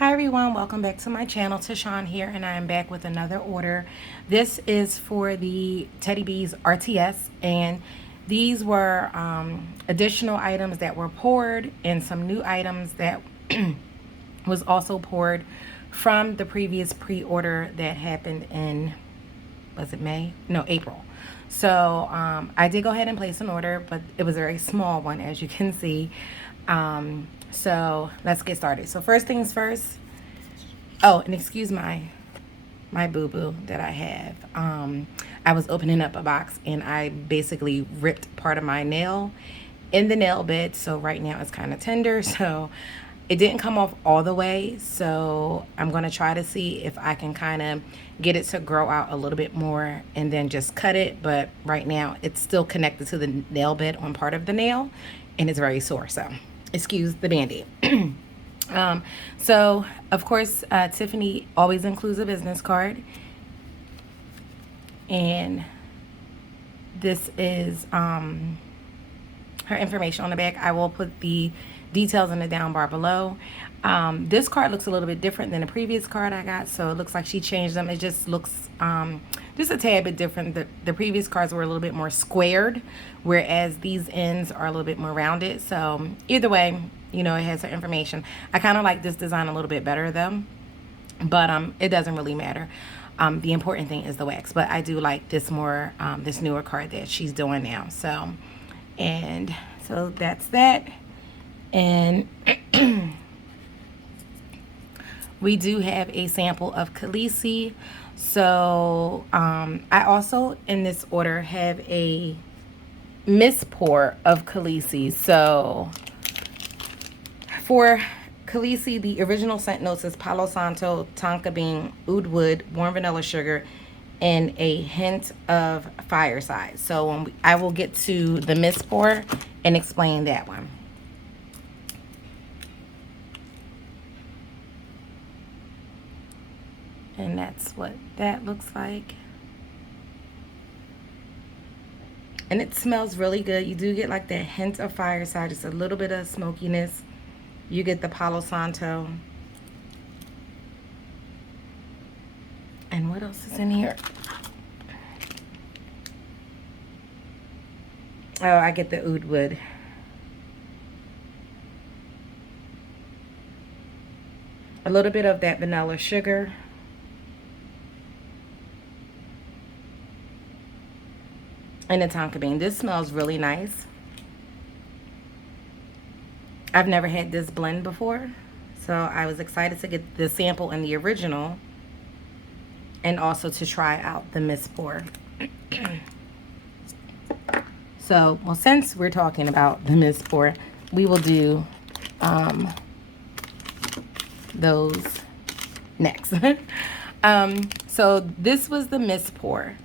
Hi everyone, welcome back to my channel. Tashawn here, and I am back with another order. This is for the Teddy Bees RTS, and these were additional items that were poured and some new items that was also poured from the previous pre-order that happened in, was it May? No, April. So I did go ahead and place an order, but it was a very small one, as you can see. So let's get started. So first things first. Oh, and excuse my boo-boo that I have. I was opening up a box and I basically ripped part of my nail in the nail bed. So right now it's kind of tender. So it didn't come off all the way. So I'm going to try to see if I can kind of get it to grow out a little bit more and then just cut it. But right now it's still connected to the nail bed on part of the nail and it's very sore. So excuse the band-aid. So of course, Tiffany always includes a business card, and this is her information on the back. I will put the details in the down bar below. This card looks a little bit different than the previous card I got, so it looks like she changed them. It just looks just a tad bit different. The previous cards were a little bit more squared, whereas these ends are a little bit more rounded. So either way, you know, it has her information. I kind of like this design a little bit better though, but it doesn't really matter. The important thing is the wax, but I do like this more, this newer card that she's doing now. So, and so that's that. And we do have a sample of Khaleesi. So I also in this order have a pour of Khaleesi. So for Khaleesi, the original scent notes is Palo Santo, tonka bean, oud wood, warm vanilla sugar, and a hint of fireside. So when I will get to the pour and explain that one. And that's what that looks like. And it smells really good. You do get like that hint of fireside, just a little bit of smokiness. You get the Palo Santo. And what else is in here? Oh, I get the oud wood. A little bit of that vanilla sugar. And the tonka bean. This smells really nice. I've never had this blend before, so I was excited to get the sample in the original and also to try out the pour. So, well, since we're talking about the pour, we will do those next. So this was the pour.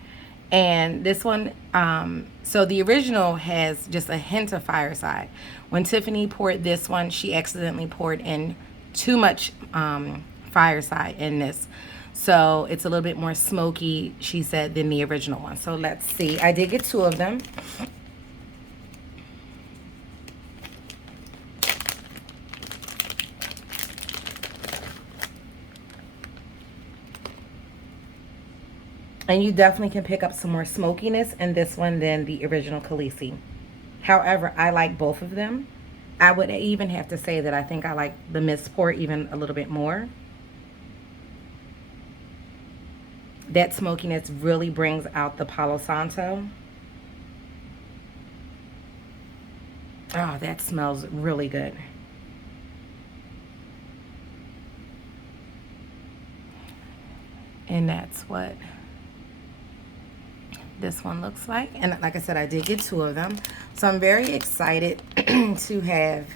And this one, so the original has just a hint of fireside. When Tiffany poured this one, she accidentally poured in too much fireside in this. So it's a little bit more smoky, she said, than the original one. So let's see. I did get two of them. And you definitely can pick up some more smokiness in this one than the original Khaleesi. However, I like both of them. I would even have to say that I think I like the pour even a little bit more. That smokiness really brings out the Palo Santo. Oh, that smells really good. And that's what this one looks like. And like I said, I did get two of them, so I'm very excited to have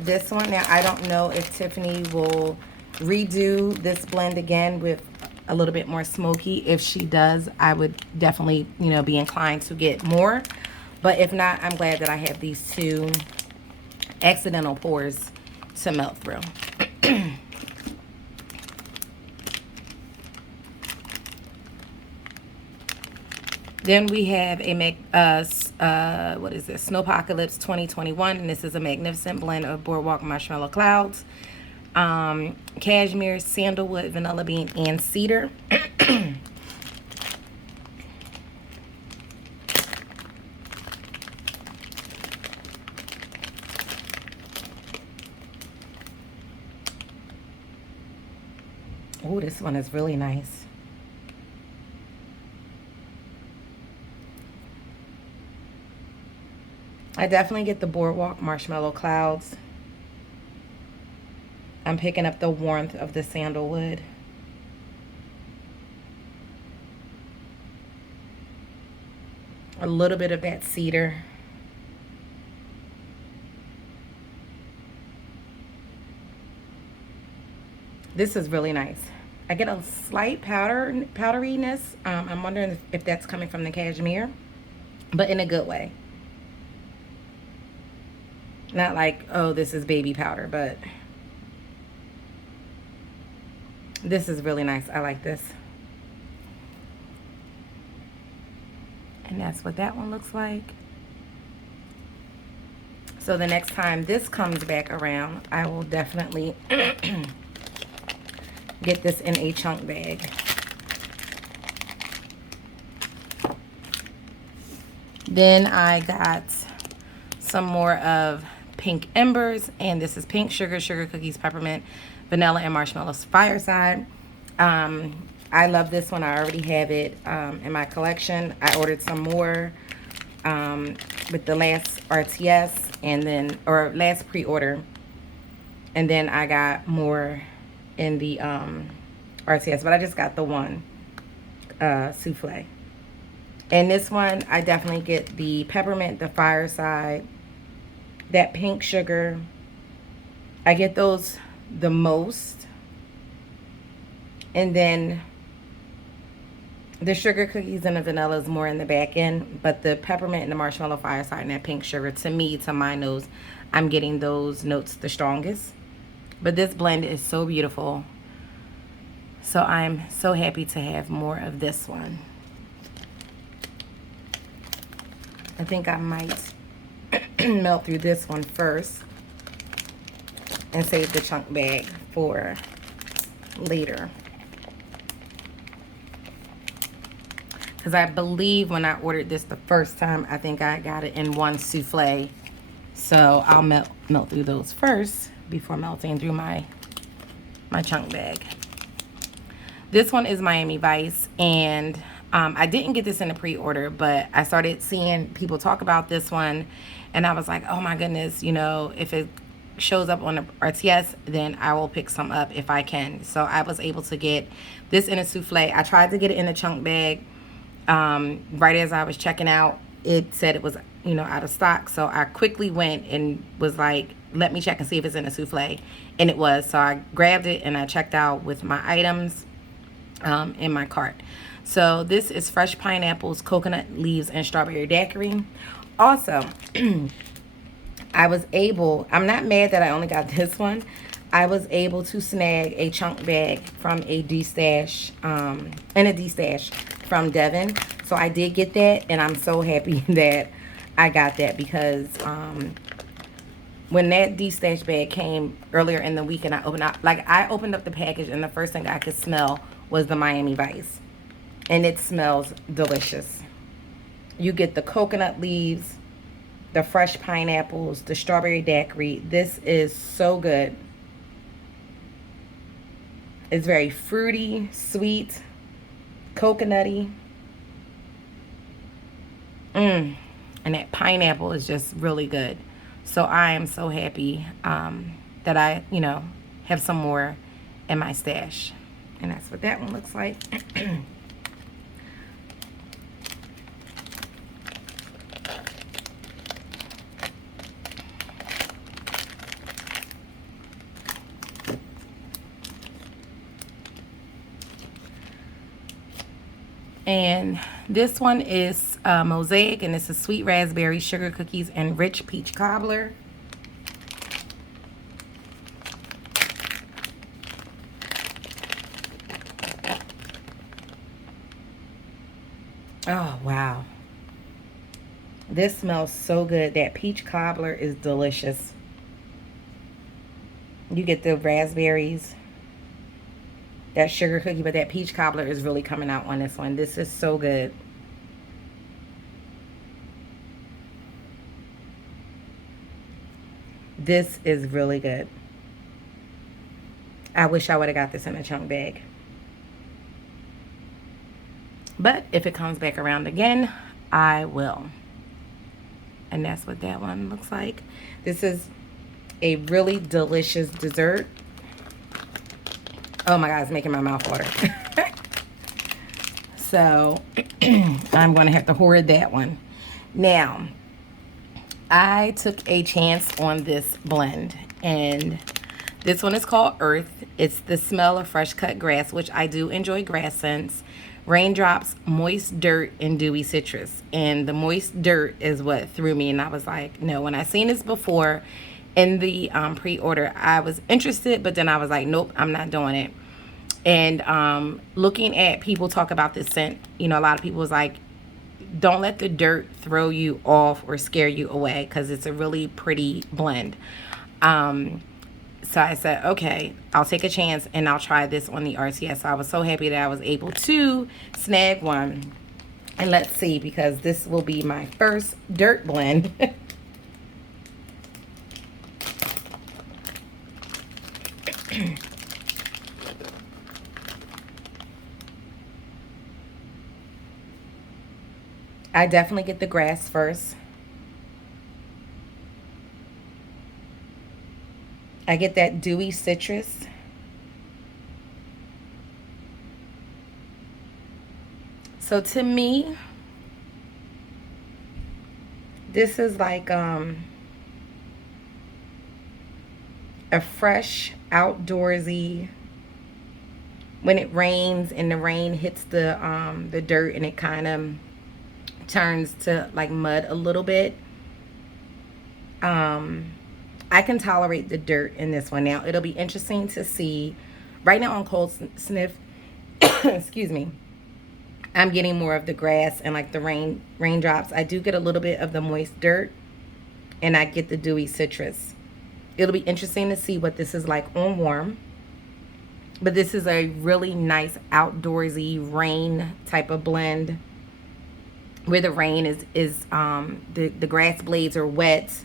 this one. Now I don't know if Tiffany will redo this blend again with a little bit more smoky. If she does, I would definitely, you know, be inclined to get more, but if not, I'm glad that I have these two accidental pours to melt through. Then we have a what is this? Snowpocalypse 2021, and this is a magnificent blend of boardwalk marshmallow clouds, cashmere, sandalwood, vanilla bean, and cedar. Oh, this one is really nice. I definitely get the boardwalk marshmallow clouds. I'm picking up the warmth of the sandalwood. A little bit of that cedar. This is really nice. I get a slight powderiness. I'm wondering if that's coming from the cashmere, but in a good way. Not like, oh, this is baby powder, but this is really nice. I like this. And that's what that one looks like. So the next time this comes back around, I will definitely get this in a chunk bag. Then I got some more of Pink Embers, and this is pink sugar cookies, peppermint, vanilla, and marshmallows fireside. I love this one. I already have it in my collection. I ordered some more with the last RTS, and then, or last pre-order, and then I got more in the RTS, but I just got the one souffle. And this one, I definitely get the peppermint, the fireside, that pink sugar. I get those the most. And then the sugar cookies and the vanilla is more in the back end, but the peppermint and the marshmallow fireside and that pink sugar, to me, to my nose, I'm getting those notes the strongest. But this blend is so beautiful. So I'm so happy to have more of this one. I think I might melt through this one first and save the chunk bag for later. Because I believe when I ordered this the first time, I think I got it in one souffle. So I'll melt through those first before melting through my chunk bag. This one is Miami Vice, and I didn't get this in a pre-order, but I started seeing people talk about this one, and I was like, oh my goodness, you know, if it shows up on the RTS, then I will pick some up if I can. So I was able to get this in a souffle. I tried to get it in a chunk bag. Right as I was checking out, it said it was, you know, out of stock. So I quickly went and was like, let me check and see if it's in a souffle, and it was. So I grabbed it and I checked out with my items in my cart. So this is fresh pineapples, coconut leaves, and strawberry daiquiri. Also, I was able, I'm not mad that I only got this one. I was able to snag a chunk bag from a D-stash, and a D-stash from Devon. So I did get that, and I'm so happy that I got that, because when that D-stash bag came earlier in the week and I opened up the package, and the first thing I could smell was the Miami Vice. And it smells delicious. You get the coconut leaves, the fresh pineapples, the strawberry daiquiri. This is so good. It's very fruity, sweet, coconutty. And that pineapple is just really good. So I am so happy that I, you know, have some more in my stash. And that's what that one looks like. And this one is Mosaic, and this is sweet raspberry, sugar cookies, and rich peach cobbler. Oh, wow. This smells so good. That peach cobbler is delicious. You get the raspberries, that sugar cookie, but that peach cobbler is really coming out on this one. This is so good. This is really good. I wish I would have got this in a chunk bag. But if it comes back around again, I will. And that's what that one looks like. This is a really delicious dessert. Oh my God, it's making my mouth water. So I'm going to have to hoard that one. Now, I took a chance on this blend, and this one is called Earth. It's the smell of fresh cut grass, which I do enjoy grass scents. Raindrops, moist dirt, and dewy citrus. And the moist dirt is what threw me, and I was like, no. When I seen this before in the pre-order, I was interested, but then I was like, nope, I'm not doing it. And looking at people talk about this scent, you know, a lot of people was like, don't let the dirt throw you off or scare you away, because it's a really pretty blend. So I said, okay, I'll take a chance and I'll try this on the RTS. So I was so happy that I was able to snag one. And let's see, because this will be my first dirt blend. I definitely get the grass first. I get that dewy citrus. So to me, this is like a fresh, outdoorsy, when it rains and the rain hits the dirt and it kind of turns to like mud a little bit. I can tolerate the dirt in this one. Now, it'll be interesting to see. Right now on Cold Sniff, excuse me, I'm getting more of the grass and like the raindrops. I do get a little bit of the moist dirt, and I get the dewy citrus. It'll be interesting to see what this is like on warm. But this is a really nice outdoorsy rain type of blend, where the rain is the grass blades are wet,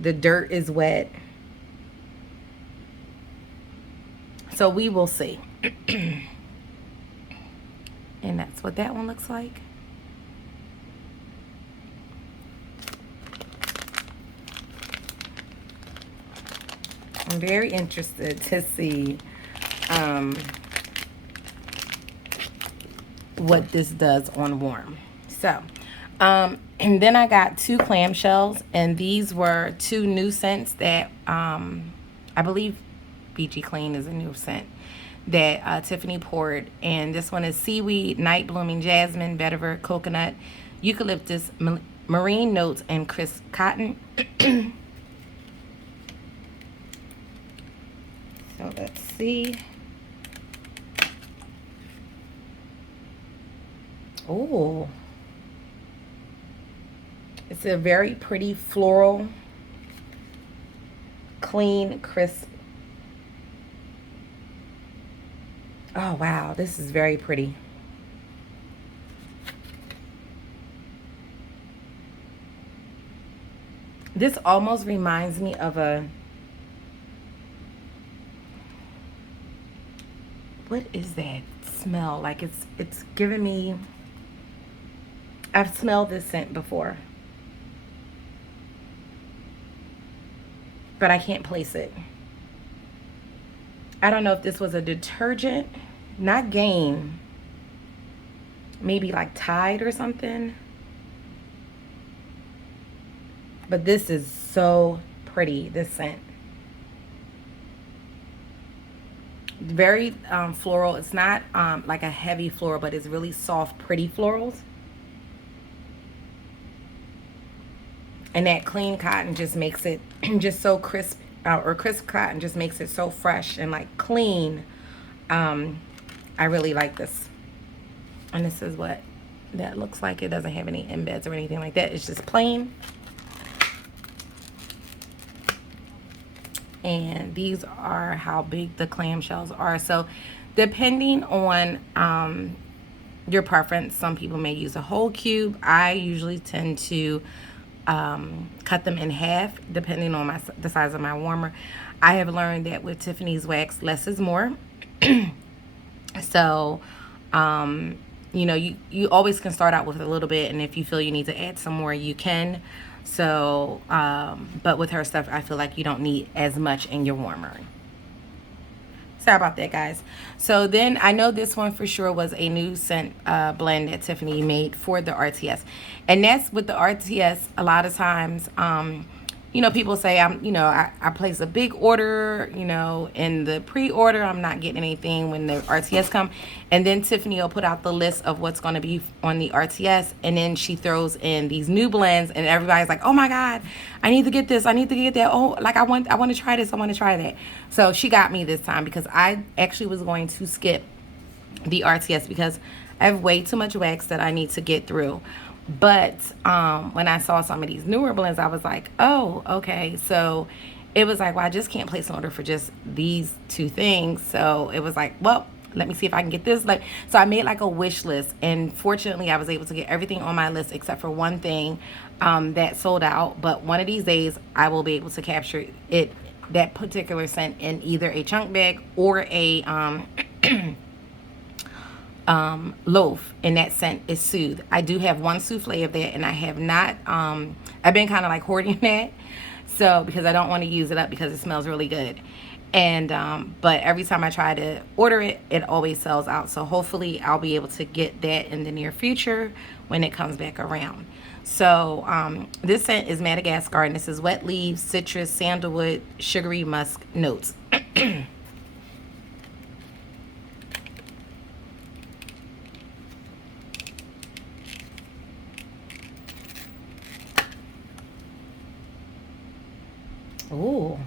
the dirt is wet. So we will see. And that's what that one looks like. I'm very interested to see what this does on warm. So, and then I got 2 clamshells, and these were 2 new scents that I believe Beachy Clean is a new scent that Tiffany poured. And this one is seaweed, night blooming jasmine, vetiver, coconut, eucalyptus, marine notes, and crisp cotton. So let's see. Oh, it's a very pretty floral, clean, crisp. Oh, wow. This is very pretty. This almost reminds me of a... What is that smell? Like it's giving me... I've smelled this scent before, but I can't place it. I don't know if this was a detergent, not Gain, maybe like Tide or something. But this is so pretty, this scent. Very floral. It's not like a heavy floral, but it's really soft, pretty florals. And that clean cotton just makes it just so crisp, or crisp cotton just makes it so fresh and like clean. I really like this. And this is what that looks like it doesn't have any embeds or anything like that. It's just plain. And these are how big the clamshells are. So depending on your preference, some people may use a whole cube. I usually tend to cut them in half depending on the size of my warmer. I have learned that with Tiffany's wax, less is more. So you know, you always can start out with a little bit, and if you feel you need to add some more, you can. So but with her stuff, I feel like you don't need as much in your warmer. Sorry about that, guys. So then I know this one for sure was a new scent blend that Tiffany made for the RTS. And that's with the RTS, a lot of times, you know, people say, I place a big order, you know, in the pre-order, I'm not getting anything when the RTS come. And then Tiffany will put out the list of what's going to be on the RTS. And then she throws in these new blends and everybody's like, oh my God, I need to get this. I need to get that. Oh, like I want to try this. I want to try that. So she got me this time because I actually was going to skip the RTS because I have way too much wax that I need to get through. But when I saw some of these newer blends, I was like, oh, okay. So it was like, well, I just can't place an order for just these two things. So it was like, well, let me see if I can get this. Like, so I made like a wish list, and fortunately I was able to get everything on my list except for one thing that sold out. But one of these days I will be able to capture it, that particular scent, in either a chunk bag or a loaf, and that scent is Soothe. I do have one souffle of that, and I have not I've been kind of like hoarding that, so because I don't want to use it up because it smells really good. And but every time I try to order it, it always sells out. So hopefully I'll be able to get that in the near future when it comes back around. So this scent is Madagascar, and this is wet leaves, citrus, sandalwood, sugary musk notes. Ooh,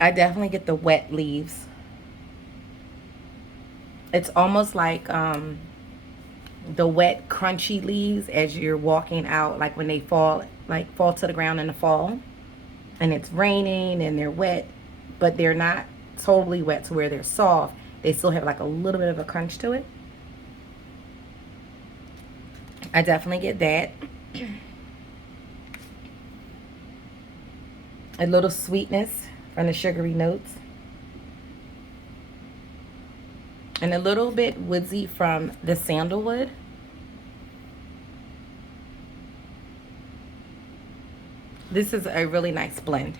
I definitely get the wet leaves. It's almost like the wet crunchy leaves as you're walking out, like when they fall to the ground in the fall and it's raining and they're wet, but they're not totally wet to where they're soft. They still have like a little bit of a crunch to it. I definitely get that. A little sweetness from the sugary notes. And a little bit woodsy from the sandalwood. This is a really nice blend.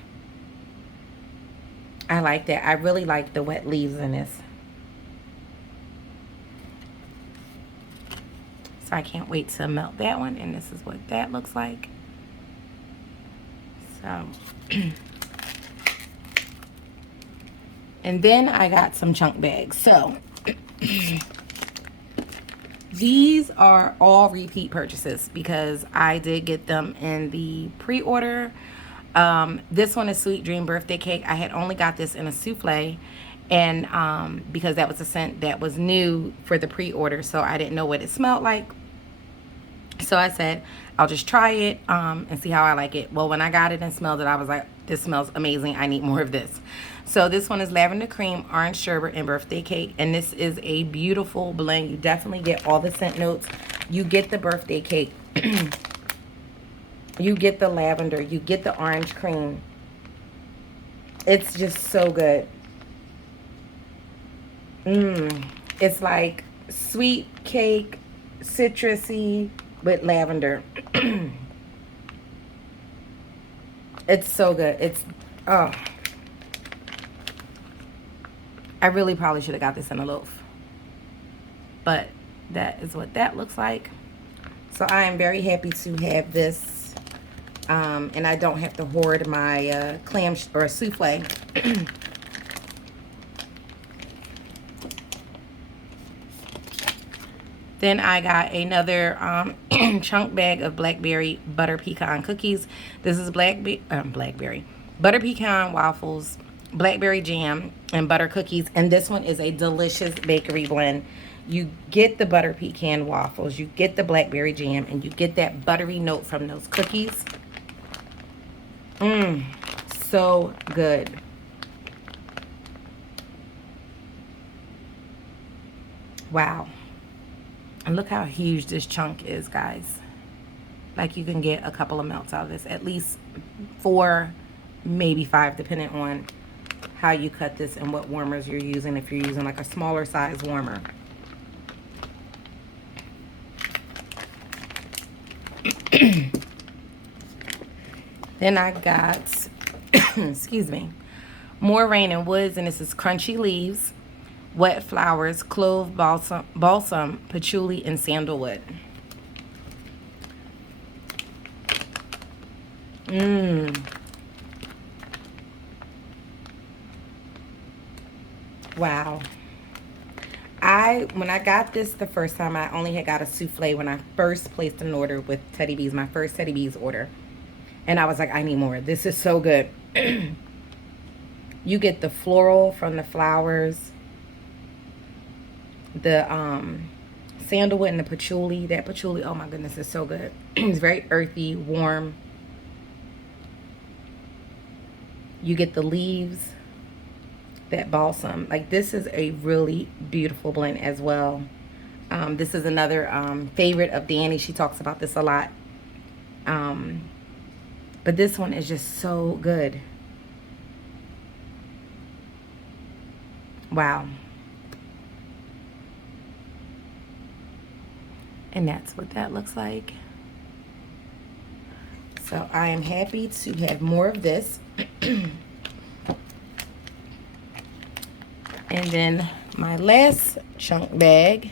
I like that. I really like the wet leaves in this. So I can't wait to melt that one. And this is what that looks like. So, and then I got some chunk bags. So these are all repeat purchases because I did get them in the pre-order. This one is Sweet Dream Birthday Cake. I had only got this in a souffle, and because that was a scent that was new for the pre-order, so I didn't know what it smelled like. So I said, I'll just try it and see how I like it. Well, when I got it and smelled it, I was like, this smells amazing. I need more of this. So this one is Lavender Cream, Orange Sherbet, and Birthday Cake. And this is a beautiful blend. You definitely get all the scent notes. You get the birthday cake. You get the lavender. You get the orange cream. It's just so good. It's like sweet cake, citrusy, with lavender. It's so good. It's oh, I really probably should have got this in a loaf, but that is what that looks like. So I am very happy to have this, and I don't have to hoard my clam or souffle. Then I got another chunk bag of blackberry butter pecan cookies. This is blackberry butter pecan waffles, blackberry jam, and butter cookies. And this one is a delicious bakery blend. you get the butter pecan waffles, you get the blackberry jam, and you get that buttery note from those cookies. Mmm, so good. Wow. And look how huge this chunk is, guys. Like, you can get a couple of melts out of this. At least 4, maybe 5, depending on how you cut this and what warmers you're using. If you're using like a smaller size warmer. Then I got, excuse me, more Rain and Woods, and this is crunchy leaves, wet flowers, clove, balsam, patchouli, and sandalwood. Mmm. Wow. When I got this the first time, I only had got a souffle when I first placed an order with Teddy Bees, my first Teddy Bees order. And I was like, I need more. This is so good. You get the floral from the flowers, the sandalwood and the patchouli. That patchouli, oh my goodness, is so good. It's very earthy, warm. You get the leaves, that balsam. Like, this is a really beautiful blend as well. This is another favorite of Danny. She talks about this a lot. But this one is just so good. Wow. And that's what that looks like. So I am happy to have more of this. And then my last chunk bag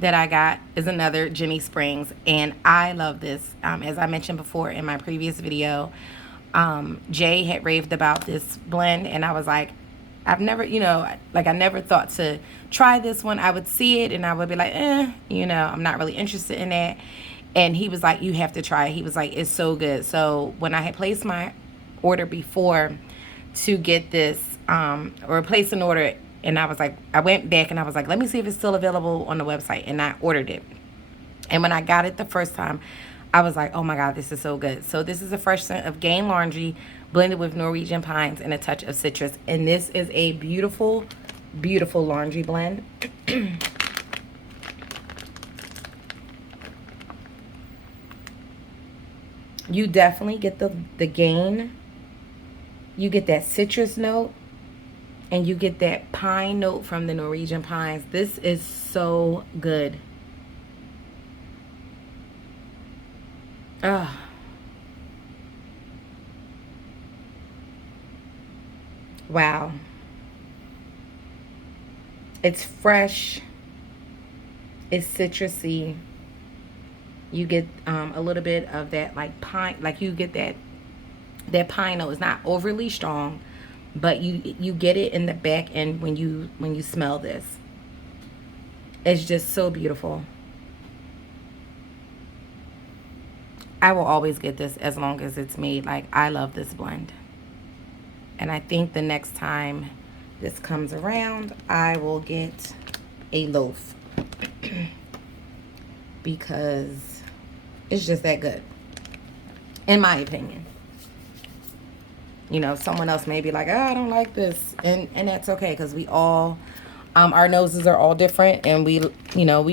that I got is another Ginnie Springs, and I love this. As I mentioned before in my previous video, Jay had raved about this blend, and I was like, I've never, I never thought to try this one. I would see it and I would be like, I'm not really interested in that. And he was like, you have to try it. He was like, it's so good. So when I had placed my order before to get this, or place an order, and I was like, I went back and I was like, let me see if it's still available on the website, and I ordered it. And when I got it the first time, I was like, oh my God, this is so good. So this is a fresh scent of Gain Laundry blended with Norwegian pines and a touch of citrus. And this is a beautiful, beautiful laundry blend. You definitely get the Gain. You get that citrus note, and you get that pine note from the Norwegian pines. This is so good. Ah. Wow. It's fresh. It's citrusy. You get a little bit of that like pine, like you get that pine note. Is not overly strong, but you get it in the back end when you smell this. It's just so beautiful. I will always get this as long as it's made. Like, I love this blend. And I think the next time this comes around, I will get a loaf. Because it's just that good, in my opinion. Someone else may be like, oh, I don't like this. And that's okay, because we all, our noses are all different, and we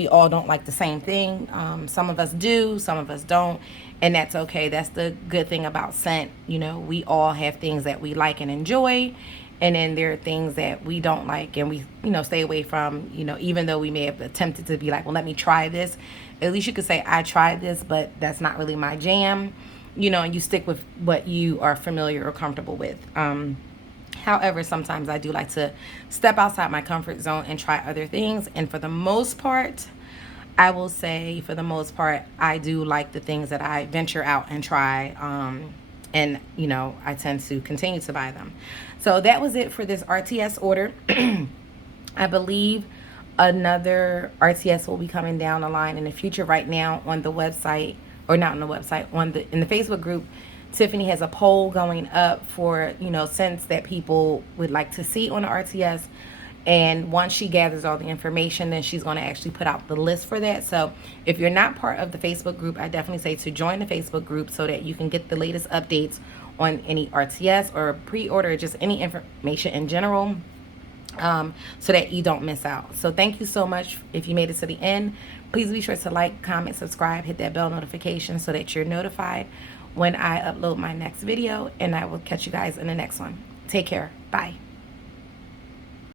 all don't like the same thing. Some of us do, some of us don't, and that's okay. That's the good thing about scent. We all have things that we like and enjoy, and then there are things that we don't like and we, stay away from, even though we may have attempted to be like, well, let me try this. At least you could say, I tried this, but that's not really my jam, and you stick with what you are familiar or comfortable with. However, sometimes I do like to step outside my comfort zone and try other things. And for the most part, I will say, for the most part, I do like the things that I venture out and try. And, I tend to continue to buy them. So that was it for this RTS order. I believe another RTS will be coming down the line in the future. Right now on the website, or not on the website, in the Facebook group, Tiffany has a poll going up for, scents that people would like to see on the RTS. And once she gathers all the information, then she's going to actually put out the list for that. So if you're not part of the Facebook group, I definitely say to join the Facebook group so that you can get the latest updates on any RTS or pre-order, just any information in general, so that you don't miss out. So thank you so much. If you made it to the end, please be sure to like, comment, subscribe, hit that bell notification so that you're notified when I upload my next video, and I will catch you guys in the next one. Take care. Bye.